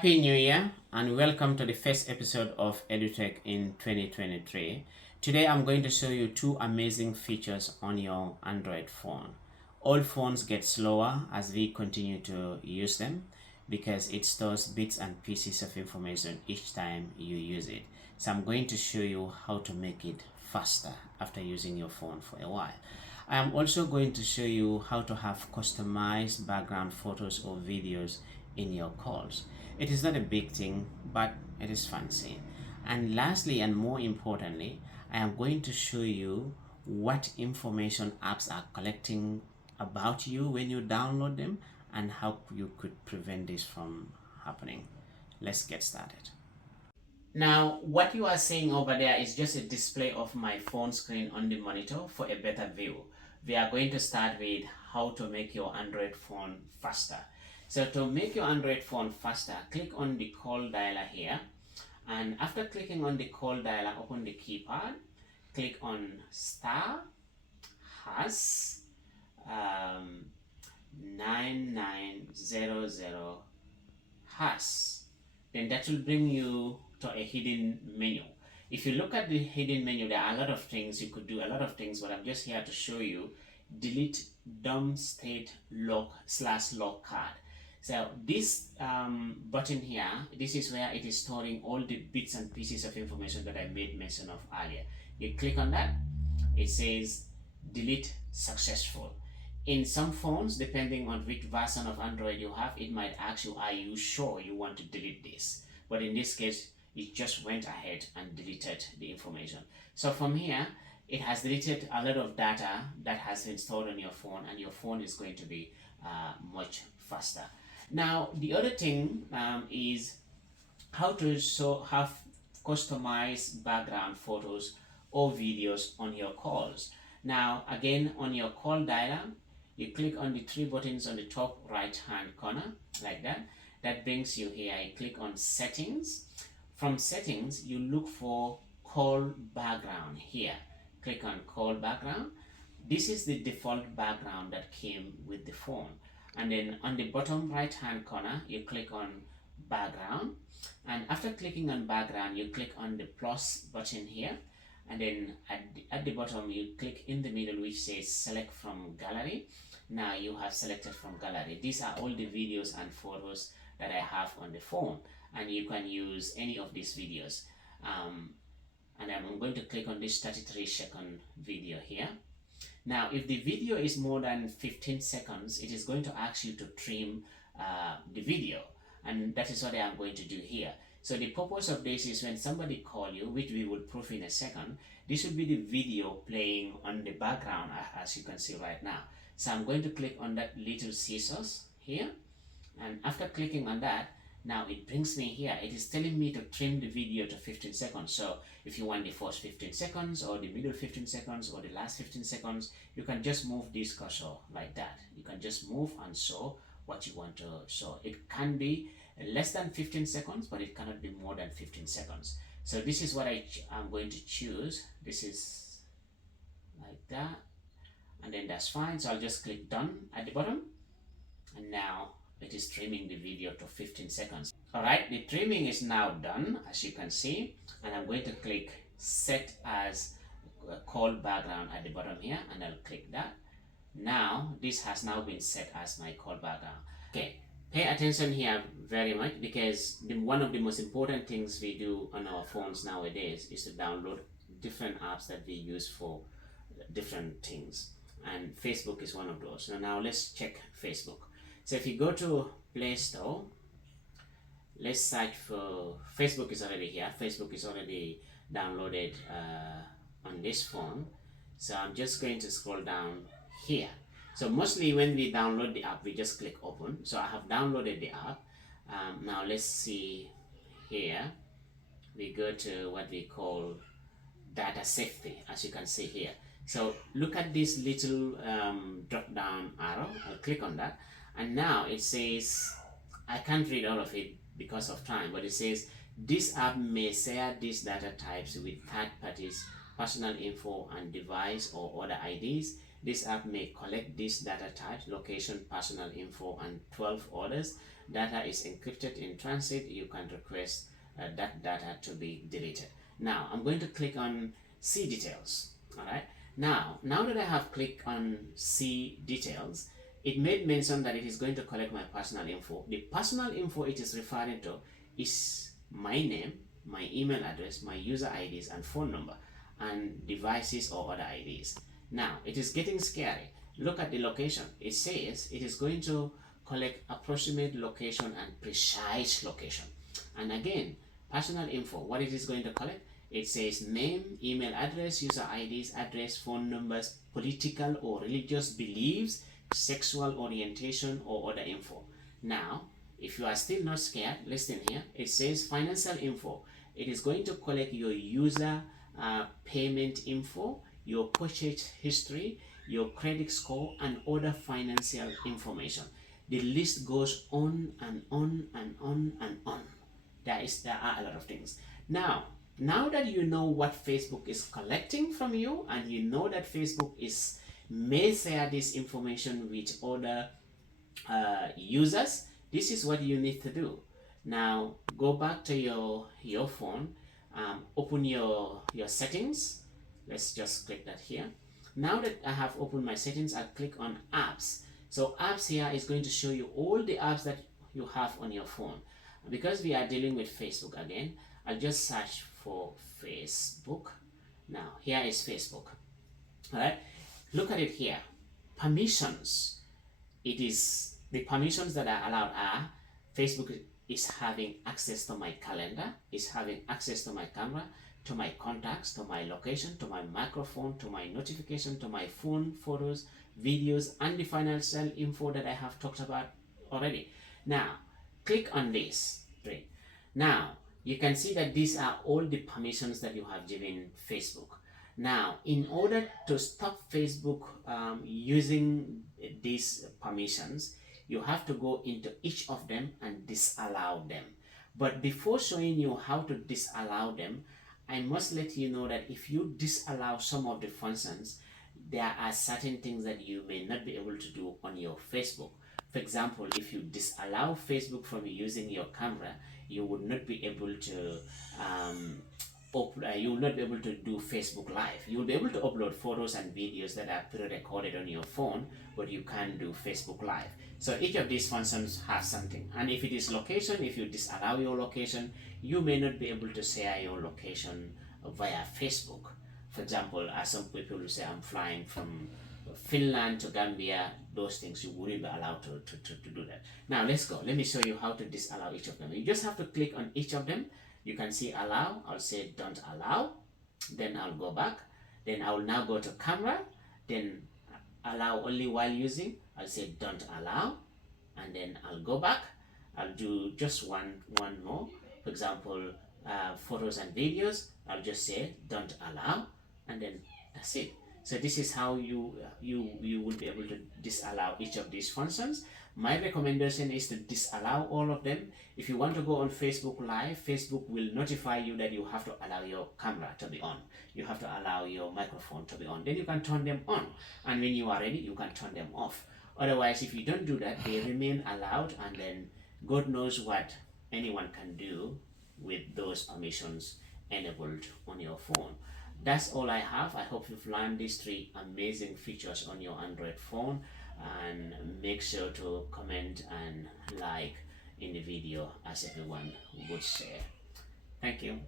Happy New Year and welcome to the first episode of EduTech in 2023. Today I'm going to show you two amazing features on your Android phone. All phones get slower as we continue to use them because it stores bits and pieces of information each time you use it. So I'm going to show you how to make it faster after using your phone for a while. I am also going to show you how to have customized background photos or videos in your calls. It is not a big thing, but it is fancy. And lastly, and more importantly, I am going to show you what information apps are collecting about you when you download them and how you could prevent this from happening. Let's get started. Now, what you are seeing over there is just a display of my phone screen on the monitor for a better view. We are going to start with how to make your Android phone faster. So to make your Android phone faster, click on the call dialer here. And after clicking on the call dialer, open the keypad, click on star hash 9900 hash. Then that will bring you to a hidden menu. If you look at the hidden menu, there are a lot of things you could do, a lot of things, but I'm just here to show you delete dumb state lock / lock card. So this button here, this is where it is storing all the bits and pieces of information that I made mention of earlier. You click on that, it says delete successful. In some phones, depending on which version of Android you have, it might ask you, are you sure you want to delete this? But in this case, it just went ahead and deleted the information. So from here, it has deleted a lot of data that has been stored on your phone, and your phone is going to be much faster. Now, the other thing is how to have customized background photos or videos on your calls. Now, again, on your call dialer, you click on the three buttons on the top right hand corner like that. That brings you here. You click on settings. From settings, you look for call background here. Click on call background. This is the default background that came with the phone. And then on the bottom right hand corner, you click on background. And after clicking on background, you click on the plus button here. And then at the bottom, you click in the middle, which says select from gallery. Now you have selected from gallery. These are all the videos and photos that I have on the phone, and you can use any of these videos. And I'm going to click on this 33-second video here. Now, if the video is more than 15 seconds, it is going to ask you to trim the video, and that is what I am going to do here. So the purpose of this is when somebody call you, which we will prove in a second, this will be the video playing on the background as you can see right now. So I'm going to click on that little scissors here, and after clicking on that, now it brings me here. It is telling me to trim the video to 15 seconds. So if you want the first 15 seconds or the middle 15 seconds or the last 15 seconds, you can just move this cursor like that. You can just move and show what you want to show. It can be less than 15 seconds, but it cannot be more than 15 seconds. So this is what I'm going to choose. This is like that. And then that's fine. So I'll just click done at the bottom. And now it is trimming the video to 15 seconds. All right, the trimming is now done, as you can see. And I'm going to click set as call background at the bottom here, and I'll click that. Now, this has now been set as my call background. Okay, pay attention here very much, because one of the most important things we do on our phones nowadays is to download different apps that we use for different things. And Facebook is one of those. So now let's check Facebook. So if you go to Play Store, let's search for Facebook. Is already here. Facebook is already downloaded on this phone. So I'm just going to scroll down here. So mostly when we download the app, we just click open. So I have downloaded the app. Now let's see here. We go to what we call data safety, as you can see here. So look at this little drop down arrow. I'll click on that. And now it says, I can't read all of it because of time, but it says this app may share these data types with third parties, personal info and device or other IDs. This app may collect these data types: location, personal info, and 12 orders. Data is encrypted in transit. You can request that data to be deleted. Now I'm going to click on see details. All right. Now that I have clicked on see details, it made mention that it is going to collect my personal info. The personal info it is referring to is my name, my email address, my user IDs and phone number, and devices or other IDs. Now it is getting scary. Look at the location. It says it is going to collect approximate location and precise location. And again, personal info, what it is going to collect? It says name, email address, user IDs, address, phone numbers, political or religious beliefs, sexual orientation, or other info. Now, if you are still not scared, listen here. It says financial info. It is going to collect your user payment info, your purchase history, your credit score, and other financial information. The list goes on and on and on and on. There are a lot of things. Now that you know what Facebook is collecting from you, and you know that Facebook may share this information with other users, this is what you need to do. Now go back to your phone, open your settings. Let's just click that here. Now that I have opened my settings, I'll click on apps. So apps here is going to show you all the apps that you have on your phone. Because we are dealing with Facebook again, I'll just search for Facebook. Now here is Facebook. All right, look at it here. Permissions. It is the permissions that are allowed are Facebook is having access to my calendar, is having access to my camera, to my contacts, to my location, to my microphone, to my notification, to my phone, photos, videos, and the financial info that I have talked about already. Now click on this. Great. Now you can see that these are all the permissions that you have given Facebook. Now, in order to stop Facebook using these permissions, you have to go into each of them and disallow them. But before showing you how to disallow them, I must let you know that if you disallow some of the functions, there are certain things that you may not be able to do on your Facebook. For example, if you disallow Facebook from using your camera, you would not be able to you will not be able to do Facebook Live. You will be able to upload photos and videos that are pre-recorded on your phone, but you can't do Facebook Live. So each of these functions has something. And if it is location, if you disallow your location, you may not be able to share your location via Facebook. For example, as some people will say, I'm flying from Finland to Gambia, those things you wouldn't be allowed to do that. Now let's go. Let me show you how to disallow each of them. You just have to click on each of them. You can see allow. I'll say don't allow. Then I'll go back. Then I will now go to camera. Then allow only while using. I'll say don't allow. And then I'll go back. I'll do just one more. For example, photos and videos. I'll just say don't allow. And then that's it. So this is how you will be able to disallow each of these functions. My recommendation is to disallow all of them. If you want to go on Facebook Live, Facebook will notify you that you have to allow your camera to be on. You have to allow your microphone to be on. Then you can turn them on. And when you are ready, you can turn them off. Otherwise, if you don't do that, they remain allowed, and then God knows what anyone can do with those permissions enabled on your phone. That's all I have. I hope you've learned these 3 amazing features on your Android phone, and make sure to comment and like in the video as everyone would share. Thank you.